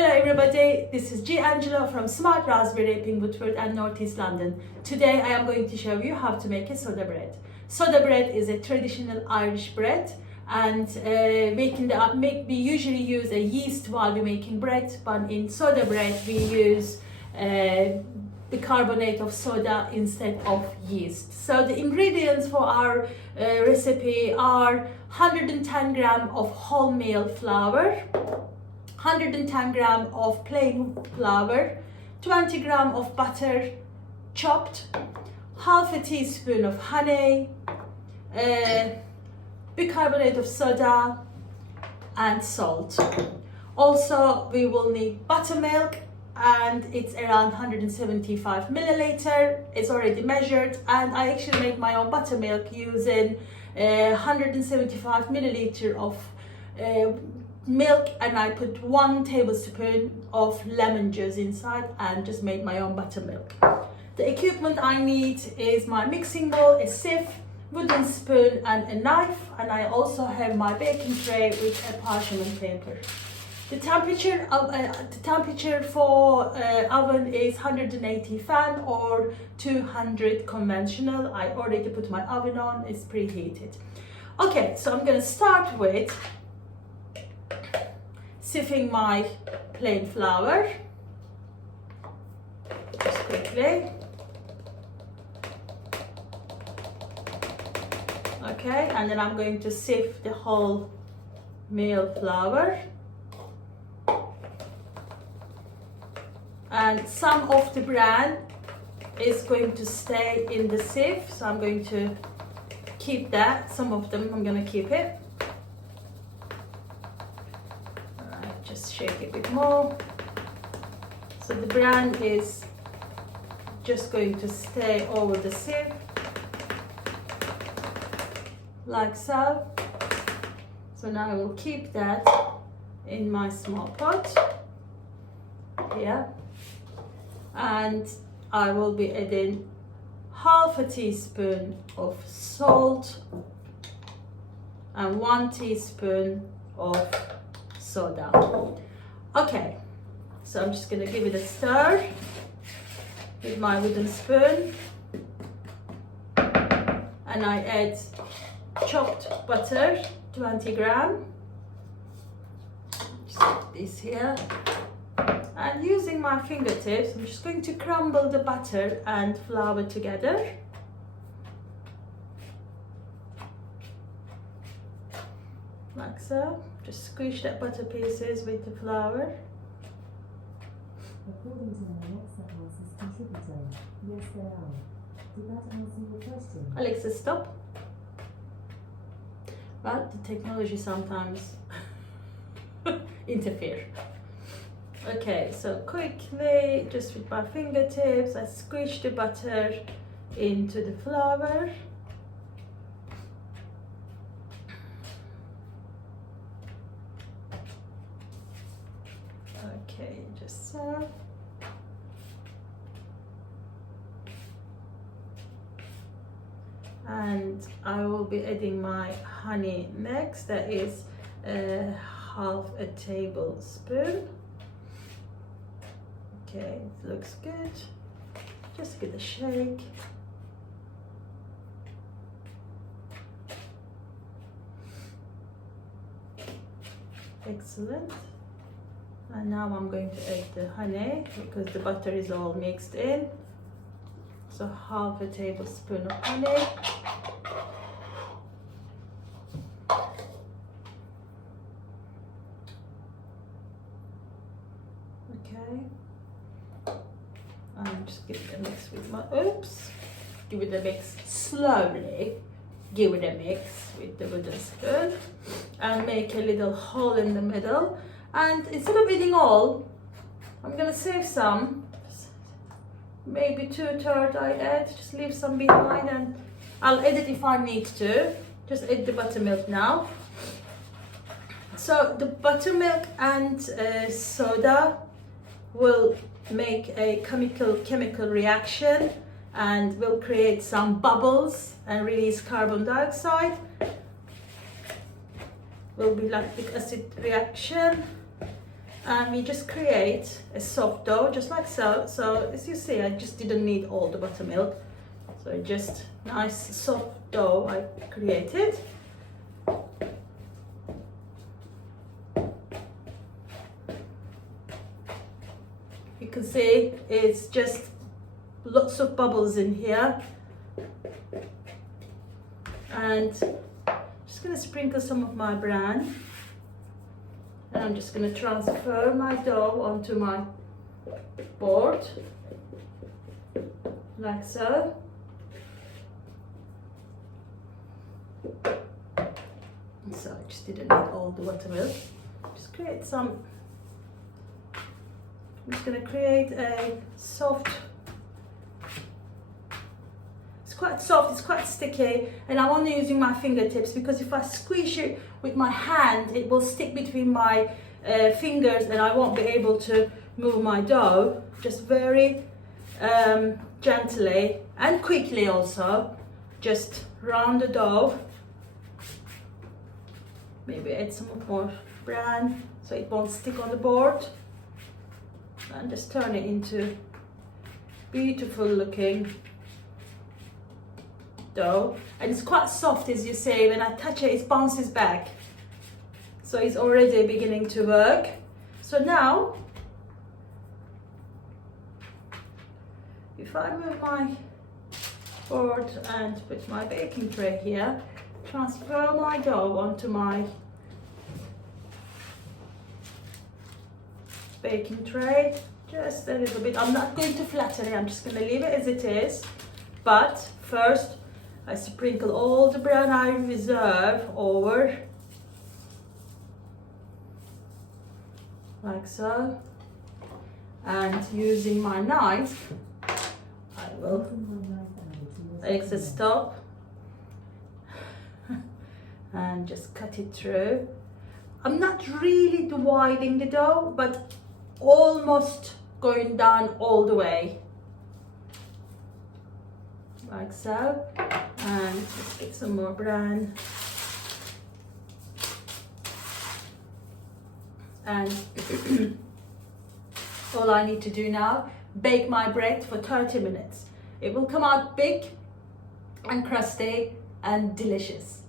Hello everybody, this is G. Angela from Smart Raspberry in Woodford and Northeast London. Today I am going to show you how to make a soda bread. Soda bread is a traditional Irish bread, and we usually use a yeast while we're making bread, but in soda bread we use bicarbonate of soda instead of yeast. So the ingredients for our recipe are 110 gram of wholemeal flour, 110 gram of plain flour, 20 gram of butter chopped, half a teaspoon of honey, bicarbonate of soda and salt. Also we will need buttermilk, and it's around 175 milliliter. It's already measured, and I actually make my own buttermilk using 175 milliliter of milk, and I put 1 tablespoon of lemon juice inside and just made my own buttermilk. The equipment I need is my mixing bowl, a sieve, wooden spoon and a knife, and I also have my baking tray with a parchment paper. The temperature for oven is 180 fan or 200 conventional. I already put my oven on, it's preheated. Okay, so I'm gonna start with sieving my plain flour, just quickly. Okay, and then I'm going to sieve the whole meal flour. And some of the bran is going to stay in the sieve, so I'm going to keep that. Some of them I'm going to keep it. Alright, just shake it a bit more. So the bran is just going to stay over the sieve, like so. So now I will keep that in my small pot here. And I will be adding half a teaspoon of salt and 1 teaspoon of soda. Okay, so I'm just going to give it a stir with my wooden spoon, and I add chopped butter, 20 gram. Just put this here. And using my fingertips, I'm just going to crumble the butter and flour together. Like so. Just squish that butter pieces with the flour. According to our Alexa House's contributor, yes they are. Did that answer your question? Alexa, stop. But the technology sometimes interfere. Okay, so quickly, just with my fingertips, I squish the butter into the flour. Okay, just so. And I will be adding my honey next. That is half a tablespoon. Okay, it looks good. Just give it a shake. Excellent. And now I'm going to add the honey because the butter is all mixed in. So half a tablespoon of honey. Okay. And just give it a mix with my, give it a mix slowly. Give it a mix with the wooden spoon and make a little hole in the middle. And instead of eating all, I'm gonna save some. Maybe 2/3 I add, just leave some behind, and I'll add it if I need to. Just add the buttermilk now. So the buttermilk and soda will make a chemical reaction and will create some bubbles and release carbon dioxide. Will be lactic acid reaction, and we just create a soft dough just like so. So as you see, I just didn't need all the buttermilk, so just nice soft dough I created. You can see it's just lots of bubbles in here, and just going to sprinkle some of my bran, and I'm just going to transfer my dough onto my board like so. So I just didn't need all the buttermilk. Just create some. I'm just going to create a soft. It's quite soft, it's quite sticky, and I'm only using my fingertips because if I squish it with my hand, it will stick between my fingers and I won't be able to move my dough. Just very gently and quickly also, just round the dough. Maybe add some more bran so it won't stick on the board, and just turn it into beautiful looking dough. And it's quite soft, as you see, when I touch it, it bounces back, so it's already beginning to work. So now if I move my board and put my baking tray here, transfer my dough onto my baking tray, just a little bit. I'm not going to flatten it, I'm just going to leave it as it is. But first I sprinkle all the bran I reserve over, like so, and using my knife I will take the top and just cut it through. I'm not really dividing the dough, but almost going down all the way, like so. And just get some more bran, and all I need to do now, bake my bread for 30 minutes. It will come out big and crusty and delicious.